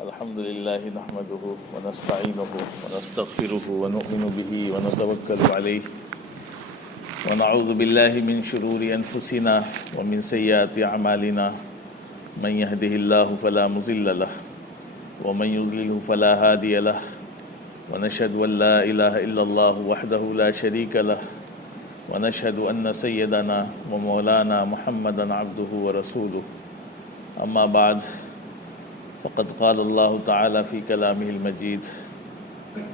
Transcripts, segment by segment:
الحمد لله نحمده ونستعينه ونستغفره ونؤمن به ونتوكل عليه ونعوذ بالله من شرور أنفسنا ومن سيئات أعمالنا من يهده الله فلا مضل له ومن يضلله فلا هادي له ونشهد أن لا إله إلا الله وحده لا شريك له ونشهد أن سيدنا ومولانا محمدا عبده ورسوله أما بعد فقد قال الله تعالى في كلامه المجيد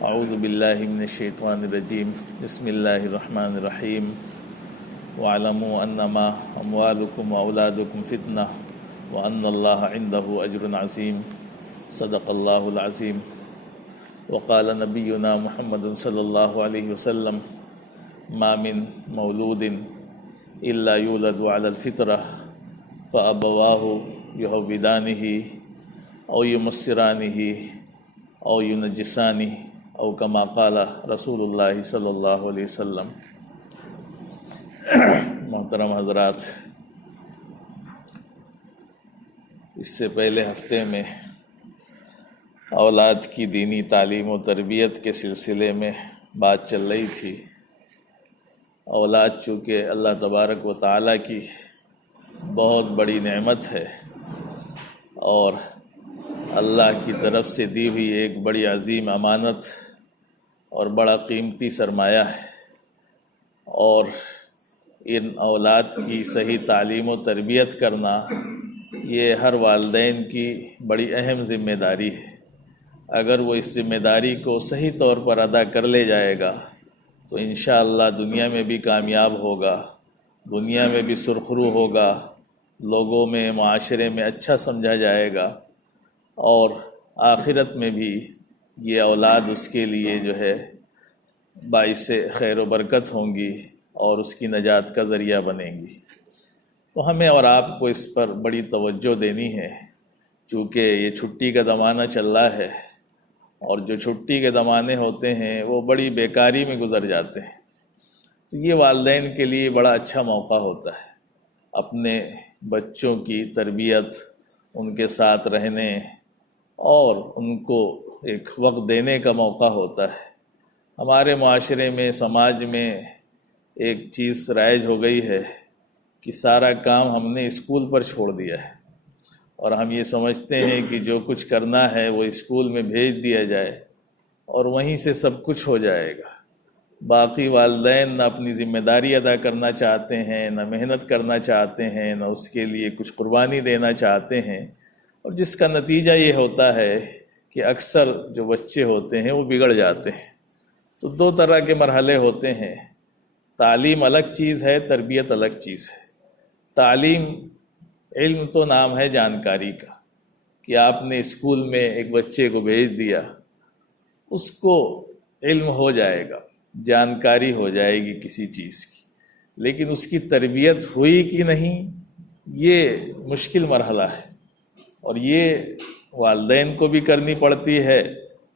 أعوذ بالله من الشيطان الرجيم بسم الله الرحمن الرحيم واعلموا أنما أموالكم وأولادكم فتنة وأن الله عنده أجر عظيم صدق الله العظيم وقال نبينا محمد صلى الله عليه وسلم ما من مولود إلا يولد على الفطرة فأبواه يهودانه أو يمسرانه أو ينجسانه أو كما قال رسول اللہ صلی اللہ علیہ وسلم۔ محترم حضرات، اس سے پہلے ہفتے میں اولاد کی دینی تعلیم و تربیت کے سلسلے میں بات چل رہی تھی۔ اولاد چونکہ اللہ تبارک و تعالیٰ کی بہت بڑی نعمت ہے اور اللہ کی طرف سے دی ہوئی ایک بڑی عظیم امانت اور بڑا قیمتی سرمایہ ہے، اور ان اولاد کی صحیح تعلیم و تربیت کرنا یہ ہر والدین کی بڑی اہم ذمہ داری ہے۔ اگر وہ اس ذمہ داری کو صحیح طور پر ادا کر لے جائے گا تو انشاءاللہ دنیا میں بھی کامیاب ہوگا، دنیا میں بھی سرخرو ہوگا، لوگوں میں معاشرے میں اچھا سمجھا جائے گا، اور آخرت میں بھی یہ اولاد اس کے لیے جو ہے باعث خیر و برکت ہوں گی اور اس کی نجات کا ذریعہ بنیں گی۔ تو ہمیں اور آپ کو اس پر بڑی توجہ دینی ہے، چونکہ یہ چھٹی کا زمانہ چل رہا ہے، اور جو چھٹی کے زمانے ہوتے ہیں وہ بڑی بیکاری میں گزر جاتے ہیں۔ تو یہ والدین کے لیے بڑا اچھا موقع ہوتا ہے، اپنے بچوں کی تربیت، ان کے ساتھ رہنے اور ان کو ایک وقت دینے کا موقع ہوتا ہے۔ ہمارے معاشرے میں، سماج میں ایک چیز رائج ہو گئی ہے کہ سارا کام ہم نے اسکول پر چھوڑ دیا ہے، اور ہم یہ سمجھتے ہیں کہ جو کچھ کرنا ہے وہ اسکول میں بھیج دیا جائے اور وہیں سے سب کچھ ہو جائے گا۔ باقی والدین نہ اپنی ذمہ داری ادا کرنا چاہتے ہیں، نہ محنت کرنا چاہتے ہیں، نہ اس کے لیے کچھ قربانی دینا چاہتے ہیں، اور جس کا نتیجہ یہ ہوتا ہے کہ اکثر جو بچے ہوتے ہیں وہ بگڑ جاتے ہیں۔ تو دو طرح کے مرحلے ہوتے ہیں، تعلیم الگ چیز ہے، تربیت الگ چیز ہے۔ تعلیم، علم تو نام ہے جانکاری کا، کہ آپ نے اسکول میں ایک بچے کو بھیج دیا، اس کو علم ہو جائے گا، جانکاری ہو جائے گی کسی چیز کی، لیکن اس کی تربیت ہوئی کہ نہیں، یہ مشکل مرحلہ ہے، اور یہ والدین کو بھی کرنی پڑتی ہے،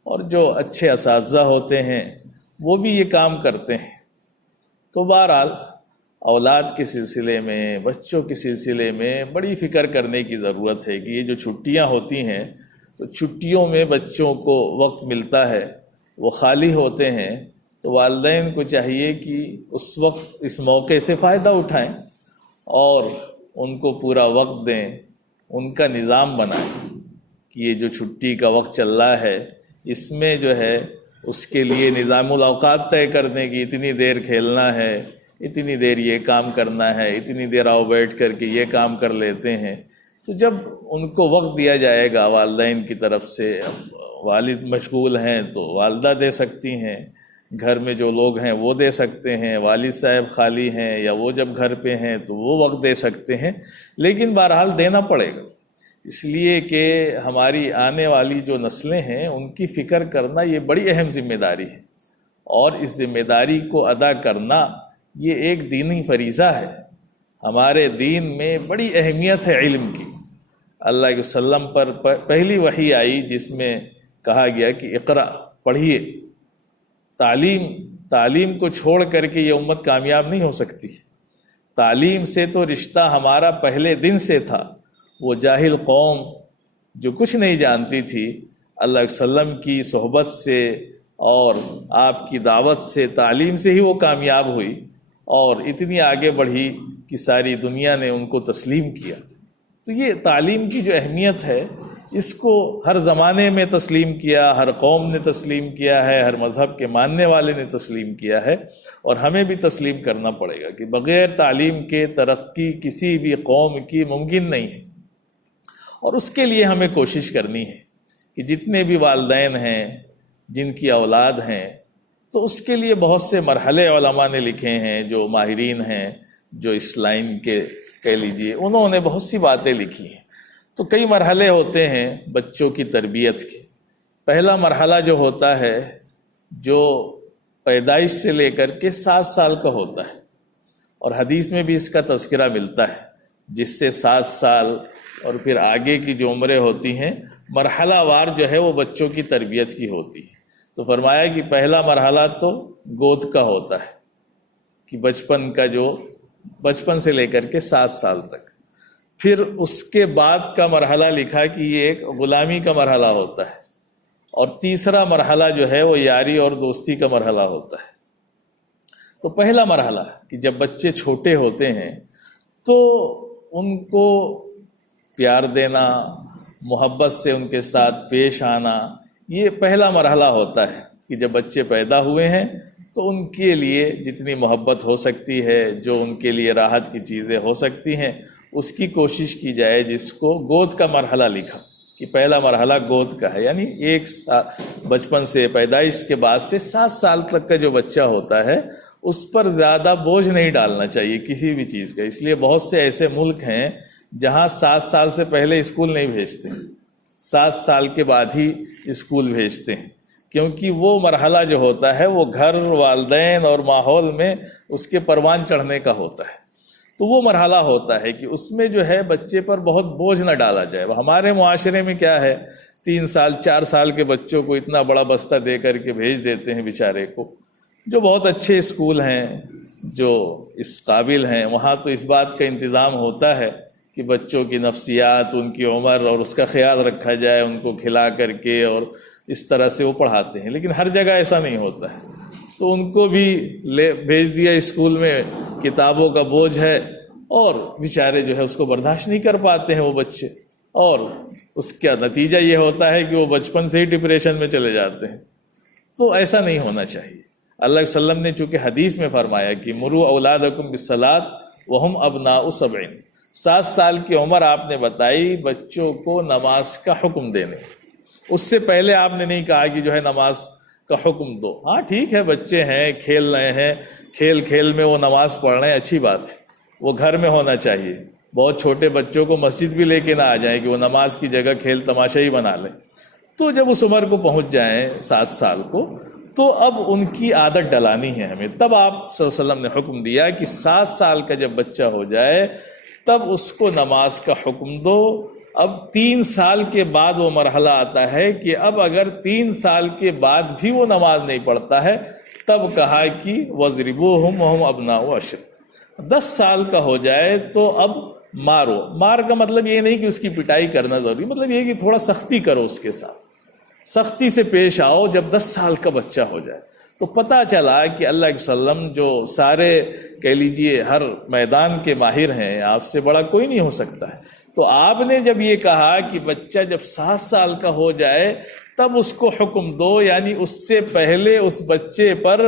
اور جو اچھے اساتذہ ہوتے ہیں وہ بھی یہ کام کرتے ہیں۔ تو بہرحال اولاد کے سلسلے میں، بچوں کے سلسلے میں بڑی فکر کرنے کی ضرورت ہے کہ یہ جو چھٹیاں ہوتی ہیں، تو چھٹیوں میں بچوں کو وقت ملتا ہے، وہ خالی ہوتے ہیں، تو والدین کو چاہیے کہ اس وقت اس موقع سے فائدہ اٹھائیں اور ان کو پورا وقت دیں، ان کا نظام بنائیں کہ یہ جو چھٹی کا وقت چل رہا ہے اس میں جو ہے اس کے لیے نظام الاوقات طے کرنے کی، اتنی دیر کھیلنا ہے، اتنی دیر یہ کام کرنا ہے، اتنی دیر آؤ بیٹھ کر کے یہ کام کر لیتے ہیں۔ تو جب ان کو وقت دیا جائے گا والدین کی طرف سے، والد مشغول ہیں تو والدہ دے سکتی ہیں، گھر میں جو لوگ ہیں وہ دے سکتے ہیں، والد صاحب خالی ہیں یا وہ جب گھر پہ ہیں تو وہ وقت دے سکتے ہیں، لیکن بہرحال دینا پڑے گا، اس لیے کہ ہماری آنے والی جو نسلیں ہیں ان کی فکر کرنا یہ بڑی اہم ذمہ داری ہے، اور اس ذمہ داری کو ادا کرنا یہ ایک دینی فریضہ ہے۔ ہمارے دین میں بڑی اہمیت ہے علم کی۔ اللہ کے وسلم پر پہلی وحی آئی جس میں کہا گیا کہ اقرا، پڑھیے۔ تعلیم کو چھوڑ کر کے یہ امت کامیاب نہیں ہو سکتی۔ تعلیم سے تو رشتہ ہمارا پہلے دن سے تھا۔ وہ جاہل قوم جو کچھ نہیں جانتی تھی، اللہ علیہ وسلم کی صحبت سے اور آپ کی دعوت سے، تعلیم سے ہی وہ کامیاب ہوئی اور اتنی آگے بڑھی کہ ساری دنیا نے ان کو تسلیم کیا۔ تو یہ تعلیم کی جو اہمیت ہے، اس کو ہر زمانے میں تسلیم کیا، ہر قوم نے تسلیم کیا ہے، ہر مذہب کے ماننے والے نے تسلیم کیا ہے، اور ہمیں بھی تسلیم کرنا پڑے گا کہ بغیر تعلیم کے ترقی کسی بھی قوم کی ممکن نہیں ہے۔ اور اس کے لیے ہمیں کوشش کرنی ہے کہ جتنے بھی والدین ہیں جن کی اولاد ہیں، تو اس کے لیے بہت سے مرحلے علماء نے لکھے ہیں، جو ماہرین ہیں، جو اس لائن کے کہہ لیجئے، انہوں نے بہت سی باتیں لکھی ہیں۔ تو کئی مرحلے ہوتے ہیں بچوں کی تربیت کے۔ پہلا مرحلہ جو ہوتا ہے، جو پیدائش سے لے کر کے 7 سال کا ہوتا ہے، اور حدیث میں بھی اس کا تذکرہ ملتا ہے، جس سے 7 سال اور پھر آگے کی جو عمریں ہوتی ہیں، مرحلہ وار جو ہے وہ بچوں کی تربیت کی ہوتی ہے۔ تو فرمایا کہ پہلا مرحلہ تو گود کا ہوتا ہے، کہ بچپن کا جو بچپن سے لے کر کے 7 سال تک۔ پھر اس کے بعد کا مرحلہ لکھا کہ یہ ایک غلامی کا مرحلہ ہوتا ہے، اور تیسرا مرحلہ جو ہے وہ یاری اور دوستی کا مرحلہ ہوتا ہے۔ تو پہلا مرحلہ کہ جب بچے چھوٹے ہوتے ہیں تو ان کو پیار دینا، محبت سے ان کے ساتھ پیش آنا، یہ پہلا مرحلہ ہوتا ہے کہ جب بچے پیدا ہوئے ہیں تو ان کے لیے جتنی محبت ہو سکتی ہے، جو ان کے لیے راحت کی چیزیں ہو سکتی ہیں، اس کی کوشش کی جائے، جس کو گود کا مرحلہ لکھا کہ پہلا مرحلہ گود کا ہے، یعنی 1 سال بچپن سے، پیدائش کے بعد سے 7 سال تک کا جو بچہ ہوتا ہے، اس پر زیادہ بوجھ نہیں ڈالنا چاہیے کسی بھی چیز کا۔ اس لیے بہت سے ایسے ملک ہیں جہاں 7 سال سے پہلے اسکول نہیں بھیجتے، 7 سال کے بعد ہی اسکول بھیجتے ہیں، کیونکہ وہ مرحلہ جو ہوتا ہے وہ گھر، والدین اور ماحول میں اس کے پروان چڑھنے کا ہوتا ہے۔ تو وہ مرحلہ ہوتا ہے کہ اس میں جو ہے بچے پر بہت بوجھ نہ ڈالا جائے۔ ہمارے معاشرے میں کیا ہے، 3 سال 4 سال کے بچوں کو اتنا بڑا بستہ دے کر کے بھیج دیتے ہیں بیچارے کو۔ جو بہت اچھے اسکول ہیں، جو اس قابل ہیں، وہاں تو اس بات کا انتظام ہوتا ہے کہ بچوں کی نفسیات، ان کی عمر اور اس کا خیال رکھا جائے، ان کو کھلا کر کے، اور اس طرح سے وہ پڑھاتے ہیں۔ لیکن ہر جگہ ایسا نہیں ہوتا ہے، تو ان کو بھی بھیج دیا اسکول میں، کتابوں کا بوجھ ہے، اور بیچارے جو ہے اس کو برداشت نہیں کر پاتے ہیں وہ بچے، اور اس کا نتیجہ یہ ہوتا ہے کہ وہ بچپن سے ہی ڈپریشن میں چلے جاتے ہیں۔ تو ایسا نہیں ہونا چاہیے۔ اللہ علیہ وسلم نے چونکہ حدیث میں فرمایا کہ مروا اولادکم بالصلاۃ وہم ابناء 7، 7 سال کی عمر آپ نے بتائی بچوں کو نماز کا حکم دینے، اس سے پہلے آپ نے نہیں کہا کہ جو ہے نماز کا حکم دو۔ ہاں ٹھیک ہے، بچے ہیں، کھیل رہے ہیں، کھیل کھیل میں وہ نماز پڑھ رہے ہیں، اچھی بات ہے، وہ گھر میں ہونا چاہیے۔ بہت چھوٹے بچوں کو مسجد بھی لے کے نہ آ جائیں کہ وہ نماز کی جگہ کھیل تماشا ہی بنا لیں۔ تو جب اس عمر کو پہنچ جائیں 7 سال کو، تو اب ان کی عادت ڈلانی ہے ہمیں۔ تب آپ صلی اللہ علیہ وسلم نے حکم دیا کہ 7 سال کا جب بچہ ہو جائے تب اس کو نماز کا حکم دو۔ اب 3 سال کے بعد وہ مرحلہ آتا ہے کہ اب اگر 3 سال کے بعد بھی وہ نماز نہیں پڑھتا ہے، تب کہا کہ وَضْرِبُوهُمْ وَهُمْ أَبْنَاءُ 10۔ 10 سال کا ہو جائے تو اب مارو۔ مار کا مطلب یہ نہیں کہ اس کی پٹائی کرنا ضروری، مطلب یہ کہ تھوڑا سختی کرو، اس کے ساتھ سختی سے پیش آؤ جب 10 سال کا بچہ ہو جائے۔ تو پتہ چلا کہ اللہ کے وسلم جو سارے کہہ لیجئے ہر میدان کے ماہر ہیں، آپ سے بڑا کوئی نہیں ہو سکتا ہے۔ تو آپ نے جب یہ کہا کہ بچہ جب 7 سال کا ہو جائے تب اس کو حکم دو، یعنی اس سے پہلے اس بچے پر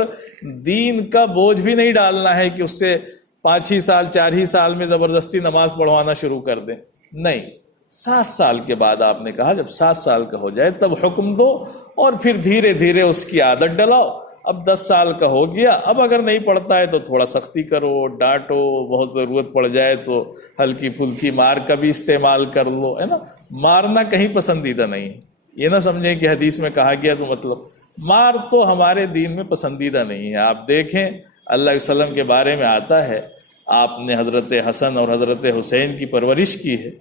دین کا بوجھ بھی نہیں ڈالنا ہے کہ اس سے 5 ہی سال 4 ہی سال میں زبردستی نماز پڑھوانا شروع کر دیں، نہیں۔ 7 سال کے بعد آپ نے کہا جب 7 سال کا ہو جائے تب حکم دو، اور پھر دھیرے دھیرے اس کی عادت ڈلاؤ۔ اب 10 سال کا ہو گیا، اب اگر نہیں پڑھتا ہے تو تھوڑا سختی کرو، ڈانٹو، بہت ضرورت پڑ جائے تو ہلکی پھلکی مار کا بھی استعمال کر لو، ہے نا۔ مارنا کہیں پسندیدہ نہیں ہے، یہ نہ سمجھیں کہ حدیث میں کہا گیا تو مطلب مار تو ہمارے دین میں پسندیدہ نہیں ہے۔ آپ دیکھیں اللہ علیہ وسلم کے بارے میں آتا ہے، آپ نے حضرت حسن اور حضرت حسین کی پرورش کی ہے،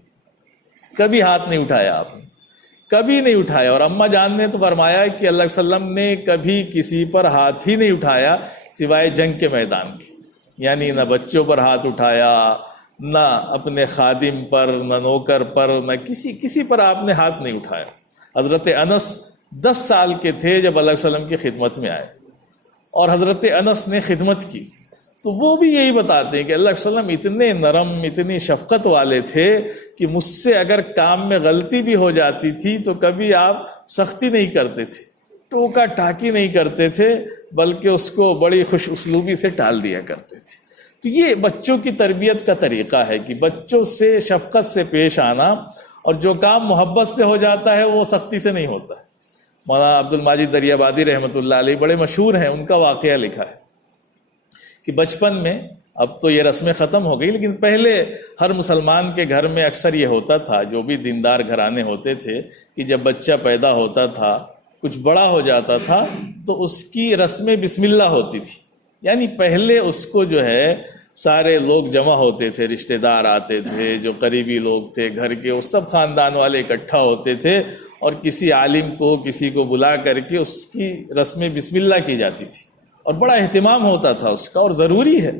کبھی ہاتھ نہیں اٹھایا، آپ نے کبھی نہیں اٹھایا۔ اور اماں جان نے تو فرمایا کہ اللہ علیہ وسلم نے کبھی کسی پر ہاتھ ہی نہیں اٹھایا سوائے جنگ کے میدان کی، یعنی نہ بچوں پر ہاتھ اٹھایا، نہ اپنے خادم پر، نہ نوکر پر، نہ کسی پر آپ نے ہاتھ نہیں اٹھایا۔ حضرت انس 10 سال کے تھے جب اللہ علیہ وسلم کی خدمت میں آئے، اور حضرت انس نے خدمت کی، تو وہ بھی یہی بتاتے ہیں کہ اللہ علیہ وسلم اتنے نرم، اتنی شفقت والے تھے کہ مجھ سے اگر کام میں غلطی بھی ہو جاتی تھی تو کبھی آپ سختی نہیں کرتے تھے، ٹوکا ٹاکی نہیں کرتے تھے، بلکہ اس کو بڑی خوش اسلوبی سے ٹال دیا کرتے تھے۔ تو یہ بچوں کی تربیت کا طریقہ ہے کہ بچوں سے شفقت سے پیش آنا، اور جو کام محبت سے ہو جاتا ہے وہ سختی سے نہیں ہوتا ہے۔ مولانا عبد الماجد دریابادی رحمۃ اللہ علیہ بڑے مشہور ہیں، ان کا واقعہ لکھا ہے کہ بچپن میں، اب تو یہ رسمیں ختم ہو گئی، لیکن پہلے ہر مسلمان کے گھر میں اکثر یہ ہوتا تھا، جو بھی دیندار گھرانے ہوتے تھے، کہ جب بچہ پیدا ہوتا تھا، کچھ بڑا ہو جاتا تھا، تو اس کی رسم بسم اللہ ہوتی تھی۔ یعنی پہلے اس کو جو ہے سارے لوگ جمع ہوتے تھے، رشتہ دار آتے تھے، جو قریبی لوگ تھے گھر کے، وہ سب خاندان والے اکٹھا ہوتے تھے، اور کسی عالم کو، کسی کو بلا کر کے اس کی رسم بسم اللہ کی جاتی تھی، اور بڑا اہتمام ہوتا تھا اس کا، اور ضروری ہے۔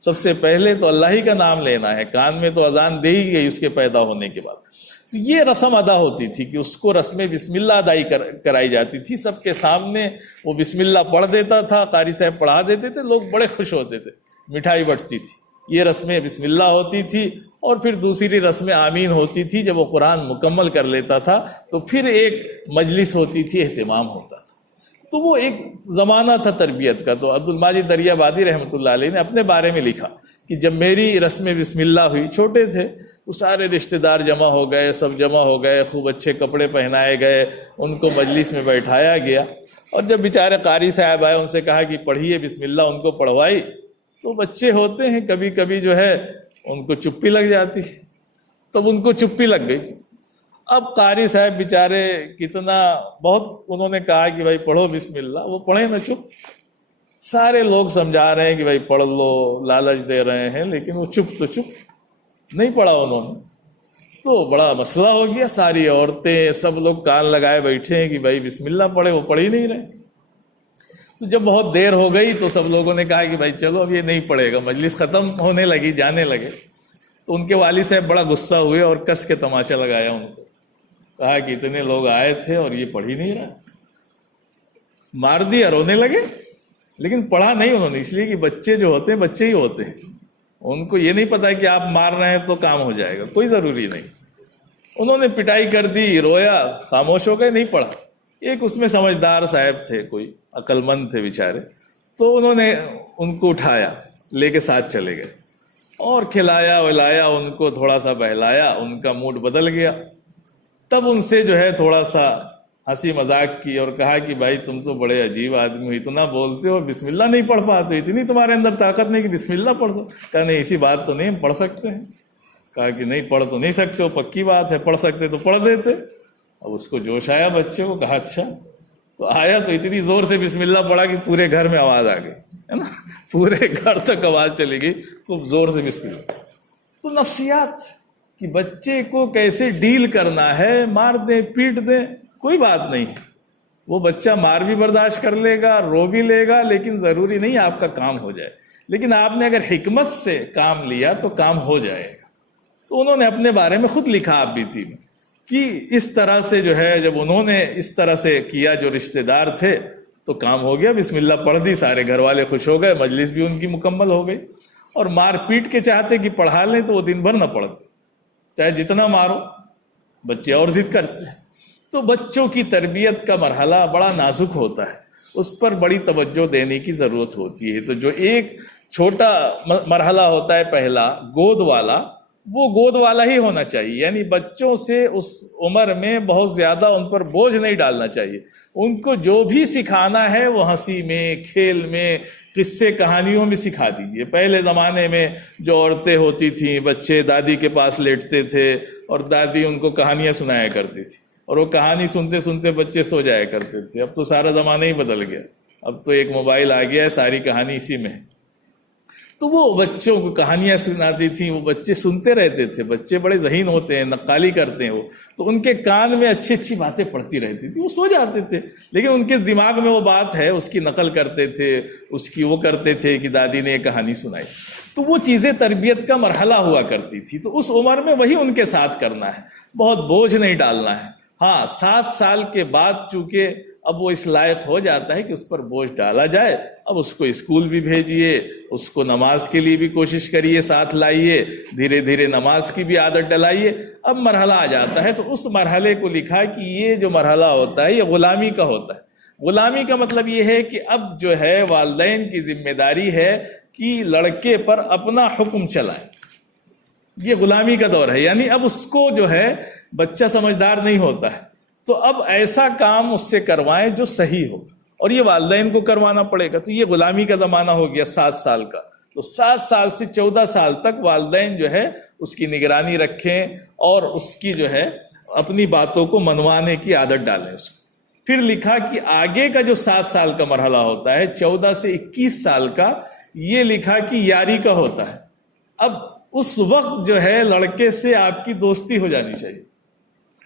سب سے پہلے تو اللہ ہی کا نام لینا ہے، کان میں تو اذان دے ہی گئی اس کے پیدا ہونے کے بعد۔ تو یہ رسم ادا ہوتی تھی کہ اس کو رسم بسم اللہ ادائی کرائی جاتی تھی، سب کے سامنے وہ بسم اللہ پڑھ دیتا تھا، قاری صاحب پڑھا دیتے تھے، لوگ بڑے خوش ہوتے تھے، مٹھائی بٹتی تھی۔ یہ رسم بسم اللہ ہوتی تھی، اور پھر دوسری رسم آمین ہوتی تھی۔ جب وہ قرآن مکمل کر لیتا تھا تو پھر ایک مجلس ہوتی تھی، اہتمام ہوتا تھا۔ تو وہ ایک زمانہ تھا تربیت کا۔ تو عبد الماجد دریابادی رحمۃ اللہ علیہ نے اپنے بارے میں لکھا کہ جب میری رسم بسم اللہ ہوئی، چھوٹے تھے، تو سارے رشتہ دار جمع ہو گئے، سب جمع ہو گئے، خوب اچھے کپڑے پہنائے گئے، ان کو مجلس میں بیٹھایا گیا، اور جب بیچارے قاری صاحب آئے، ان سے کہا کہ پڑھیے بسم اللہ، ان کو پڑھوائی، تو بچے ہوتے ہیں کبھی کبھی جو ہے ان کو چپی لگ جاتی، تب ان کو چپی لگ گئی۔ اب قاری صاحب بیچارے کتنا بہت انہوں نے کہا کہ بھائی پڑھو بسم اللہ، وہ پڑھیں نہ چپ، سارے لوگ سمجھا رہے ہیں کہ بھائی پڑھ لو، لالچ دے رہے ہیں، لیکن وہ چپ تو چپ نہیں پڑھا انہوں نے۔ تو بڑا مسئلہ ہو گیا، ساری عورتیں سب لوگ کان لگائے بیٹھے ہیں کہ بھائی بسم اللہ پڑھے، وہ پڑھ ہی نہیں رہے۔ تو جب بہت دیر ہو گئی تو سب لوگوں نے کہا کہ بھائی چلو اب یہ نہیں پڑھے گا، مجلس ختم ہونے لگی، جانے لگے۔ تو ان کے والد صاحب بڑا غصہ ہوئے اور کس کے تماشا لگایا ان کو، کہا کہ اتنے لوگ آئے تھے اور یہ پڑھ ہی نہیں رہا، مار دیا، رونے لگے، لیکن پڑھا نہیں انہوں نے، اس لیے کہ بچے جو ہوتے ہیں بچے ہی ہوتے ہیں، ان کو یہ نہیں پتا کہ آپ مار رہے ہیں تو کام ہو جائے گا، کوئی ضروری نہیں۔ انہوں نے پٹائی کر دی، رویا، خاموش ہو گئے، نہیں پڑھا۔ ایک اس میں سمجھدار صاحب تھے، کوئی عقل مند تھے بیچارے، تو انہوں نے ان کو اٹھایا، لے کے ساتھ چلے گئے، اور کھلایا ولایا، ان کو تھوڑا سا بہلایا، ان کا موڈ بدل گیا۔ تب ان سے جو ہے تھوڑا سا ہنسی مذاق کی اور کہا کہ بھائی تم تو بڑے عجیب آدمی ہو، اتنا بولتے ہو، بسم اللہ نہیں پڑھ پاتے، اتنی تمہارے اندر طاقت نہیں کہ بسم اللہ پڑھ دو۔ کہا نہیں، ایسی بات تو نہیں، ہم پڑھ سکتے ہیں۔ کہا کہ نہیں، پڑھ تو نہیں سکتے ہو، پکی بات ہے، پڑھ سکتے تو پڑھ دیتے۔ اب اس کو جوش آیا بچے کو، کہا اچھا، تو آیا تو اتنی زور سے بسم اللہ پڑھا کہ پورے گھر میں آواز آ گئی، ہے نا، پورے گھر تک آواز چلی گئی، خوب زور سے بسم اللہ۔ تو نفسیات کہ بچے کو کیسے ڈیل کرنا ہے، مار دیں، پیٹ دیں، کوئی بات نہیں، وہ بچہ مار بھی برداشت کر لے گا، رو بھی لے گا، لیکن ضروری نہیں آپ کا کام ہو جائے، لیکن آپ نے اگر حکمت سے کام لیا تو کام ہو جائے گا۔ تو انہوں نے اپنے بارے میں خود لکھا آپ بیتی میں کہ اس طرح سے جو ہے، جب انہوں نے اس طرح سے کیا، جو رشتہ دار تھے، تو کام ہو گیا، بسم اللہ پڑھ دی، سارے گھر والے خوش ہو گئے، مجلس بھی ان کی مکمل ہو گئی۔ اور مار پیٹ کے چاہتے کہ پڑھا لیں تو وہ دن بھر نہ پڑھتے، چاہے جتنا مارو، بچے اور ضد کرتے ہیں۔ تو بچوں کی تربیت کا مرحلہ بڑا نازک ہوتا ہے، اس پر بڑی توجہ دینے کی ضرورت ہوتی ہے۔ تو جو ایک چھوٹا مرحلہ ہوتا ہے پہلا، گود والا، وہ گود والا ہی ہونا چاہیے، یعنی بچوں سے اس عمر میں بہت زیادہ ان پر بوجھ نہیں ڈالنا چاہیے۔ ان کو جو بھی سکھانا ہے وہ ہنسی میں، کھیل میں، قصے کہانیوں میں سکھا دیجیے۔ پہلے زمانے میں جو عورتیں ہوتی تھیں، بچے دادی کے پاس لیٹتے تھے اور دادی ان کو کہانیاں سنایا کرتی تھی، اور وہ کہانی سنتے سنتے بچے سو جایا کرتے تھے۔ اب تو سارا زمانہ ہی بدل گیا، اب تو ایک موبائل آ گیا ہے، ساری کہانی اسی میں ہے۔ تو وہ بچوں کو کہانیاں سناتی تھیں، وہ بچے سنتے رہتے تھے، بچے بڑے ذہین ہوتے ہیں، نقالی کرتے ہیں وہ، تو ان کے کان میں اچھی اچھی باتیں پڑتی رہتی تھی، وہ سو جاتے تھے، لیکن ان کے دماغ میں وہ بات ہے، اس کی نقل کرتے تھے، اس کی وہ کرتے تھے کہ دادی نے یہ کہانی سنائی۔ تو وہ چیزیں تربیت کا مرحلہ ہوا کرتی تھی، تو اس عمر میں وہی ان کے ساتھ کرنا ہے، بہت بوجھ نہیں ڈالنا ہے۔ ہاں 7 سال کے بعد چونکہ اب وہ اس لائق ہو جاتا ہے کہ اس پر بوجھ ڈالا جائے، اب اس کو اسکول بھی بھیجیے، اس کو نماز کے لیے بھی کوشش کریے، ساتھ لائیے، دھیرے دھیرے نماز کی بھی عادت ڈلائیے۔ اب مرحلہ آ جاتا ہے تو اس مرحلے کو لکھا کہ یہ جو مرحلہ ہوتا ہے یہ غلامی کا ہوتا ہے۔ غلامی کا مطلب یہ ہے کہ اب جو ہے والدین کی ذمہ داری ہے کہ لڑکے پر اپنا حکم چلائیں، یہ غلامی کا دور ہے، یعنی اب اس کو جو ہے بچہ سمجھدار نہیں ہوتا ہے تو اب ایسا کام اس سے کروائیں جو صحیح ہو، اور یہ والدین کو کروانا پڑے گا۔ تو یہ غلامی کا زمانہ ہو گیا 7 سال کا، تو 7 سال سے 14 سال تک والدین جو ہے اس کی نگرانی رکھیں اور اس کی جو ہے اپنی باتوں کو منوانے کی عادت ڈالیں اس کو۔ پھر لکھا کہ آگے کا جو 7 سال کا مرحلہ ہوتا ہے 14 سے 21 سال کا، یہ لکھا کہ یاری کا ہوتا ہے۔ اب اس وقت جو ہے لڑکے سے آپ کی دوستی ہو جانی چاہیے،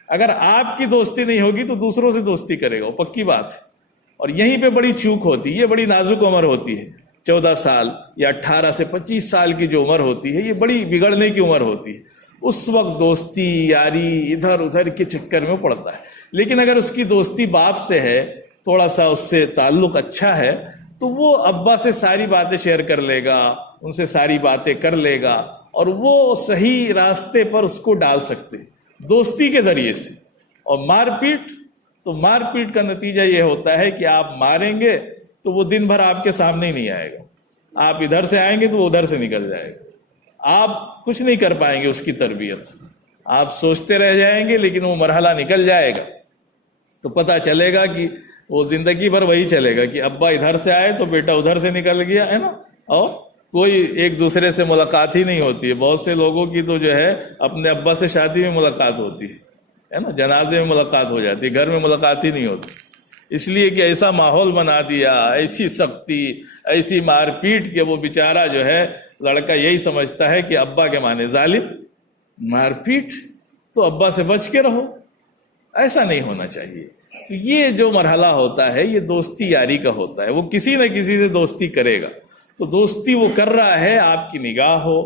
اگر آپ کی دوستی نہیں ہوگی تو دوسروں سے دوستی کرے گا، وہ پکی بات ہے۔ اور یہیں پہ بڑی چوک ہوتی ہے، یہ بڑی نازک عمر ہوتی ہے، 14 سال یا 18 سے 25 سال کی جو عمر ہوتی ہے یہ بڑی بگڑنے کی عمر ہوتی ہے۔ اس وقت دوستی یاری ادھر ادھر کے چکر میں پڑتا ہے، لیکن اگر اس کی دوستی باپ سے ہے، تھوڑا سا اس سے تعلق اچھا ہے، تو وہ ابا سے ساری باتیں شیئر کر لے گا، ان سے ساری باتیں کر لے گا، اور وہ صحیح راستے پر اس کو ڈال سکتے دوستی کے ذریعے سے۔ اور مار پیٹ کا نتیجہ یہ ہوتا ہے کہ آپ ماریں گے تو وہ دن بھر آپ کے سامنے ہی نہیں آئے گا، آپ ادھر سے آئیں گے تو وہ ادھر سے نکل جائے گا، آپ کچھ نہیں کر پائیں گے اس کی تربیت، آپ سوچتے رہ جائیں گے، لیکن وہ مرحلہ نکل جائے گا تو پتہ چلے گا کہ وہ زندگی بھر وہی چلے گا کہ ابا ادھر سے آئے تو بیٹا ادھر سے نکل گیا، ہے نا، اور کوئی ایک دوسرے سے ملاقات ہی نہیں ہوتی ہے۔ بہت سے لوگوں کی تو جو ہے اپنے ابا سے شادی میں ملاقات ہوتی ہے نا، جنازے میں ملاقات ہو جاتی ہے، گھر میں ملاقات ہی نہیں ہوتی، اس لیے کہ ایسا ماحول بنا دیا، ایسی سختی، ایسی مار پیٹ کہ وہ بیچارہ جو ہے لڑکا یہی سمجھتا ہے کہ ابا کے معنی ظالم، مار پیٹ، تو ابا سے بچ کے رہو، ایسا نہیں ہونا چاہیے۔ تو یہ جو مرحلہ ہوتا ہے یہ دوستی یاری کا ہوتا ہے، وہ کسی نہ کسی سے دوستی کرے گا، تو دوستی وہ کر رہا ہے، آپ کی نگاہ ہو،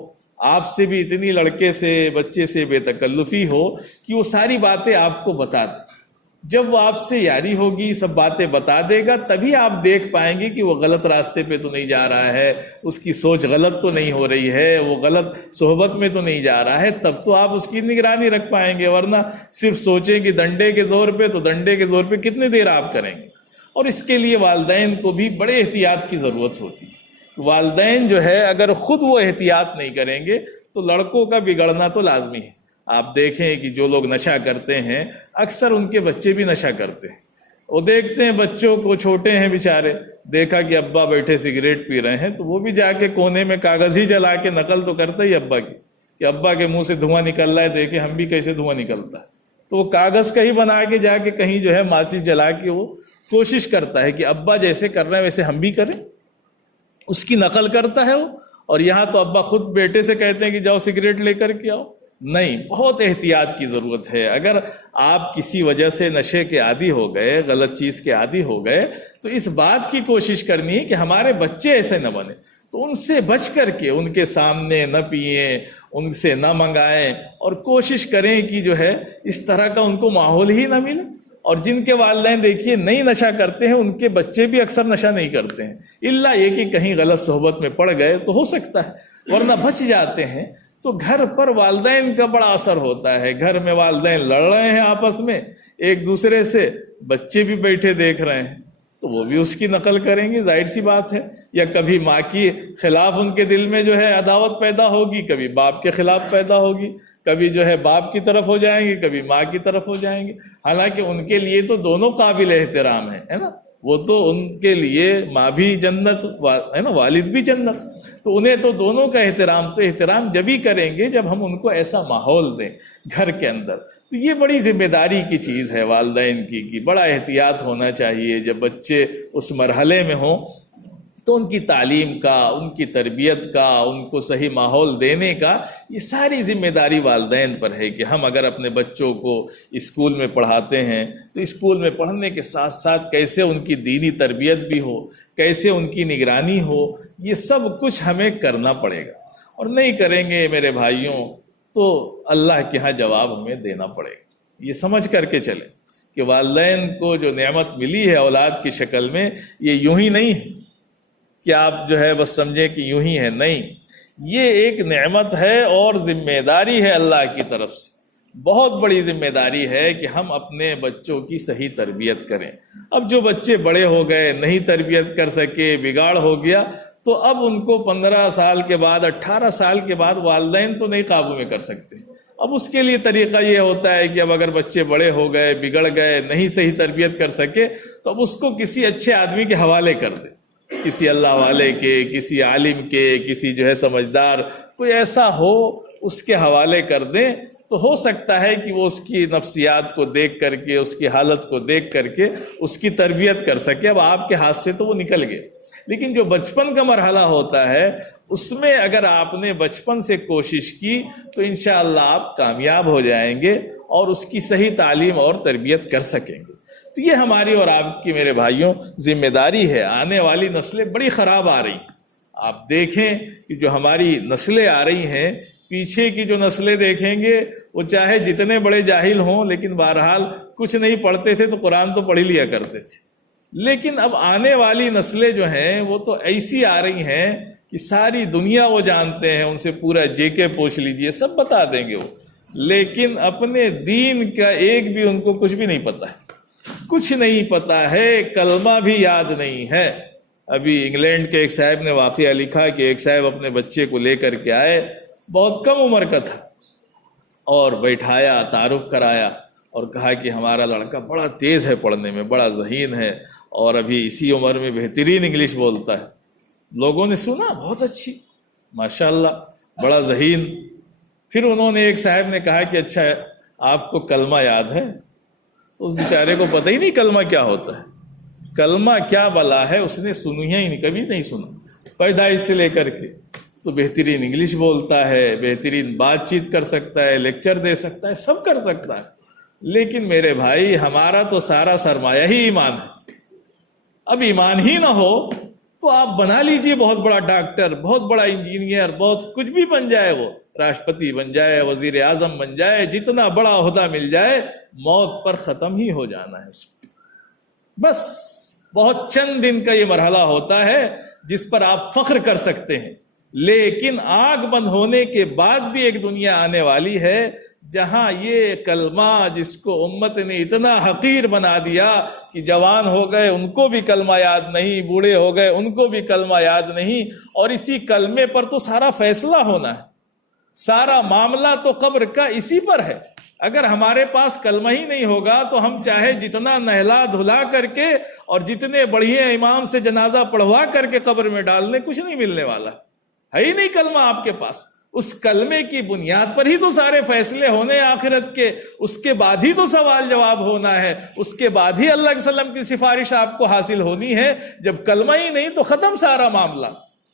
آپ سے بھی اتنی لڑکے سے بچے سے بے تکلفی ہو کہ وہ ساری باتیں آپ کو بتا دے۔ جب وہ آپ سے یاری ہوگی، سب باتیں بتا دے گا، تبھی آپ دیکھ پائیں گے کہ وہ غلط راستے پہ تو نہیں جا رہا ہے، اس کی سوچ غلط تو نہیں ہو رہی ہے، وہ غلط صحبت میں تو نہیں جا رہا ہے، تب تو آپ اس کی نگرانی رکھ پائیں گے۔ ورنہ صرف سوچیں کہ ڈنڈے کے زور پہ، تو ڈنڈے کے زور پہ کتنی دیر آپ کریں گے؟ اور اس کے لیے والدین کو بھی بڑے احتیاط کی ضرورت ہوتی ہے۔ والدین جو ہے اگر خود وہ احتیاط نہیں کریں گے تو لڑکوں کا بگڑنا تو لازمی ہے۔ آپ دیکھیں کہ جو لوگ نشہ کرتے ہیں اکثر ان کے بچے بھی نشہ کرتے ہیں، وہ دیکھتے ہیں بچوں کو، چھوٹے ہیں بیچارے، دیکھا کہ ابا بیٹھے سگریٹ پی رہے ہیں تو وہ بھی جا کے کونے میں کاغذ ہی جلا کے نقل تو کرتا ہی ابا کی، کہ ابا کے منہ سے دھواں نکل رہا ہے، دیکھیں ہم بھی کیسے دھواں نکلتا ہے، تو وہ کاغذ کا ہی بنا کے جا کے کہیں جو ہے ماچس جلا کے وہ کوشش کرتا ہے کہ ابا جیسے کر رہے ہیں ویسے ہم بھی کریں، اس کی نقل کرتا ہے وہ۔ اور یہاں تو ابا خود بیٹے سے کہتے ہیں کہ جاؤ سگریٹ لے کر کے آؤ۔ نہیں، بہت احتیاط کی ضرورت ہے۔ اگر آپ کسی وجہ سے نشے کے عادی ہو گئے، غلط چیز کے عادی ہو گئے، تو اس بات کی کوشش کرنی ہے کہ ہمارے بچے ایسے نہ بنے، تو ان سے بچ کر کے ان کے سامنے نہ پئیں، ان سے نہ منگائیں، اور کوشش کریں کہ جو ہے اس طرح کا ان کو ماحول ہی نہ ملے۔ اور جن کے والدین دیکھیے نہیں نشہ کرتے ہیں ان کے بچے بھی اکثر نشہ نہیں کرتے ہیں، الا یہ کہ کہیں غلط صحبت میں پڑ گئے تو ہو سکتا ہے، ورنہ بچ جاتے ہیں۔ تو گھر پر والدین کا بڑا اثر ہوتا ہے، گھر میں والدین لڑ رہے ہیں آپس میں ایک دوسرے سے، بچے بھی بیٹھے دیکھ رہے ہیں تو وہ بھی اس کی نقل کریں گے، ظاہر سی بات ہے۔ یا کبھی ماں کے خلاف ان کے دل میں جو ہے عداوت پیدا ہوگی، کبھی باپ کے خلاف پیدا ہوگی، کبھی جو ہے باپ کی طرف ہو جائیں گے، کبھی ماں کی طرف ہو جائیں گے، حالانکہ ان کے لیے تو دونوں قابل احترام ہیں، ہے نا، وہ تو ان کے لیے ماں بھی جنت ہے نا، والد بھی جنت، تو انہیں تو دونوں کا احترام جبھی کریں گے جب ہم ان کو ایسا ماحول دیں گھر کے اندر۔ تو یہ بڑی ذمہ داری کی چیز ہے والدین کی، کہ بڑا احتیاط ہونا چاہیے۔ جب بچے اس مرحلے میں ہوں تو ان کی تعلیم کا، ان کی تربیت کا، ان کو صحیح ماحول دینے کا، یہ ساری ذمہ داری والدین پر ہے کہ ہم اگر اپنے بچوں کو اسکول میں پڑھاتے ہیں تو اسکول میں پڑھنے کے ساتھ ساتھ کیسے ان کی دینی تربیت بھی ہو، کیسے ان کی نگرانی ہو، یہ سب کچھ ہمیں کرنا پڑے گا، اور نہیں کریں گے میرے بھائیوں تو اللہ کے ہاں جواب ہمیں دینا پڑے گا۔ یہ سمجھ کر کے چلیں کہ والدین کو جو نعمت ملی ہے اولاد کی شکل میں، یہ یوں ہی نہیں ہے کہ آپ جو ہے بس سمجھیں کہ یوں ہی ہے، نہیں، یہ ایک نعمت ہے اور ذمہ داری ہے اللہ کی طرف سے، بہت بڑی ذمہ داری ہے کہ ہم اپنے بچوں کی صحیح تربیت کریں۔ اب جو بچے بڑے ہو گئے، نہیں تربیت کر سکے، بگاڑ ہو گیا، تو اب ان کو 15 سال کے بعد 18 سال کے بعد والدین تو نہیں قابو میں کر سکتے۔ اب اس کے لیے طریقہ یہ ہوتا ہے کہ اب اگر بچے بڑے ہو گئے، بگڑ گئے، نہیں صحیح تربیت کر سکے، تو اب اس کو کسی اچھے آدمی کے حوالے کر دے، کسی اللہ والے کے، کسی عالم کے، کسی جو ہے سمجھدار کوئی ایسا ہو، اس کے حوالے کر دیں، تو ہو سکتا ہے کہ وہ اس کی نفسیات کو دیکھ کر کے، اس کی حالت کو دیکھ کر کے اس کی تربیت کر سکے۔ اب آپ کے ہاتھ سے تو وہ نکل گئے، لیکن جو بچپن کا مرحلہ ہوتا ہے اس میں اگر آپ نے بچپن سے کوشش کی تو انشاءاللہ آپ کامیاب ہو جائیں گے اور اس کی صحیح تعلیم اور تربیت کر سکیں گے۔ تو یہ ہماری اور آپ کی میرے بھائیوں ذمہ داری ہے۔ آنے والی نسلیں بڑی خراب آ رہی ہیں، آپ دیکھیں کہ جو ہماری نسلیں آ رہی ہیں، پیچھے کی جو نسلیں دیکھیں گے وہ چاہے جتنے بڑے جاہل ہوں، لیکن بہرحال کچھ نہیں پڑھتے تھے تو قرآن تو پڑھ لیا کرتے تھے، لیکن اب آنے والی نسلیں جو ہیں وہ تو ایسی آ رہی ہیں کہ ساری دنیا وہ جانتے ہیں، ان سے پورا جے کے پوچھ لیجئے سب بتا دیں گے وہ، لیکن اپنے دین کا ایک بھی ان کو کچھ بھی نہیں پتا ہے، کچھ نہیں پتا ہے، کلمہ بھی یاد نہیں ہے۔ ابھی انگلینڈ کے ایک صاحب نے واقعہ لکھا کہ ایک صاحب اپنے بچے کو لے کر کے آئے، بہت کم عمر کا تھا، اور بیٹھایا، تعارف کرایا اور کہا کہ ہمارا لڑکا بڑا تیز ہے پڑھنے میں، بڑا ذہین ہے، اور ابھی اسی عمر میں بہترین انگلش بولتا ہے۔ لوگوں نے سنا بہت اچھی، ماشاءاللہ، بڑا ذہین۔ پھر انہوں نے ایک صاحب نے کہا کہ اچھا آپ کو کلمہ یاد ہے؟ اس بیچارے کو پتہ ہی نہیں کلمہ کیا ہوتا ہے، کلمہ کیا بلا ہے اس نے سنیا ہی نہیں، کبھی نہیں سنا پیدائش سے لے کر کے۔ تو بہترین انگلش بولتا ہے، بہترین بات چیت کر سکتا ہے، لیکچر دے سکتا ہے، سب کر سکتا ہے، لیکن میرے بھائی ہمارا تو سارا سرمایہ ہی ایمان ہے۔ اب ایمان ہی نہ ہو تو آپ بنا لیجئے بہت بڑا ڈاکٹر، بہت بڑا انجینئر، بہت کچھ بھی بن جائے، وہ راشٹرپتی بن جائے، وزیر اعظم بن جائے، جتنا بڑا عہدہ مل جائے، موت پر ختم ہی ہو جانا ہے اس کو۔ بس بہت چند دن کا یہ مرحلہ ہوتا ہے جس پر آپ فخر کر سکتے ہیں، لیکن آنکھ بند ہونے کے بعد بھی ایک دنیا آنے والی ہے جہاں یہ کلمہ جس کو امت نے اتنا حقیر بنا دیا کہ جوان ہو گئے ان کو بھی کلمہ یاد نہیں، بوڑھے ہو گئے ان کو بھی کلمہ یاد نہیں، اور اسی کلمے پر تو سارا فیصلہ ہونا ہے، سارا معاملہ تو قبر کا اسی پر ہے۔ اگر ہمارے پاس کلمہ ہی نہیں ہوگا تو ہم چاہے جتنا نہلا دھلا کر کے اور جتنے بڑھئے امام سے جنازہ پڑھوا کر کے قبر میں ڈال لیں، کچھ نہیں ملنے والا ہے ہی نہیں کلمہ آپ کے پاس۔ اس کلمے کی بنیاد پر ہی تو سارے فیصلے ہونے آخرت کے، اس کے بعد ہی تو سوال جواب ہونا ہے، اس کے بعد ہی اللہ کے وسلم کی سفارش آپ کو حاصل ہونی ہے۔ جب کلمہ ہی نہیں تو ختم سارا معاملہ۔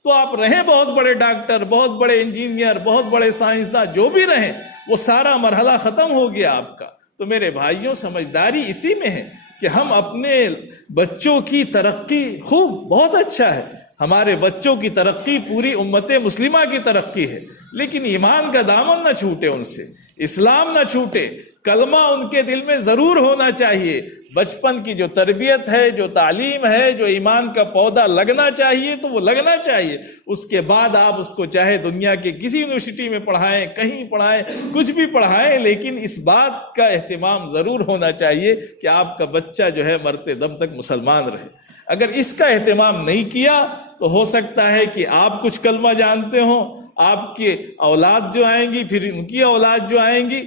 تو آپ رہیں بہت بڑے ڈاکٹر، بہت بڑے انجینئر، بہت بڑے سائنسداں، جو بھی رہیں، وہ سارا مرحلہ ختم ہو گیا آپ کا۔ تو میرے بھائیوں سمجھداری اسی میں ہے کہ ہم اپنے بچوں کی ترقی، خوب بہت اچھا ہے، ہمارے بچوں کی ترقی پوری امت مسلمہ کی ترقی ہے، لیکن ایمان کا دامن نہ چھوٹے ان سے، اسلام نہ چھوٹے، کلمہ ان کے دل میں ضرور ہونا چاہیے۔ بچپن کی جو تربیت ہے، جو تعلیم ہے، جو ایمان کا پودا لگنا چاہیے تو وہ لگنا چاہیے۔ اس کے بعد آپ اس کو چاہے دنیا کے کسی یونیورسٹی میں پڑھائیں، کہیں پڑھائیں، کچھ بھی پڑھائیں، لیکن اس بات کا اہتمام ضرور ہونا چاہیے کہ آپ کا بچہ جو ہے مرتے دم تک مسلمان رہے۔ اگر اس کا اہتمام نہیں کیا تو ہو سکتا ہے کہ آپ کچھ کلمہ جانتے ہوں، آپ کے اولاد جو آئیں گی، پھر ان کی اولاد جو آئیں گی،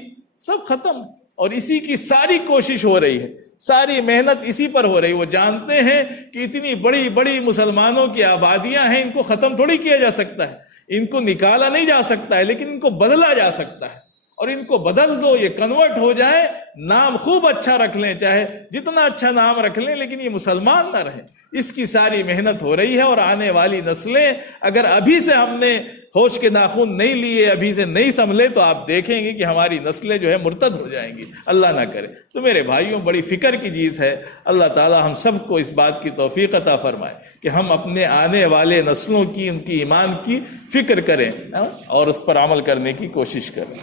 سب ختم۔ اور اسی کی ساری کوشش ہو رہی ہے، ساری محنت اسی پر ہو رہی ہے۔ وہ جانتے ہیں کہ اتنی بڑی بڑی مسلمانوں کی آبادیاں ہیں، ان کو ختم تھوڑی کیا جا سکتا ہے، ان کو نکالا نہیں جا سکتا ہے، لیکن ان کو بدلا جا سکتا ہے۔ اور ان کو بدل دو، یہ کنورٹ ہو جائے، نام خوب اچھا رکھ لیں، چاہے جتنا اچھا نام رکھ لیں، لیکن یہ مسلمان نہ رہیں۔ اس کی ساری محنت ہو رہی ہے، اور آنے والی نسلیں اگر ابھی سے ہم نے ہوش کے ناخن نہیں لیے، ابھی سے نہیں سنبھلے تو آپ دیکھیں گے کہ ہماری نسلیں جو ہے مرتد ہو جائیں گی، اللہ نہ کرے۔ تو میرے بھائیوں، بڑی فکر کی چیز ہے، اللہ تعالی ہم سب کو اس بات کی توفیق عطا فرمائے کہ ہم اپنے آنے والے نسلوں کی، ان کی ایمان کی فکر کریں اور اس پر عمل کرنے کی کوشش کریں۔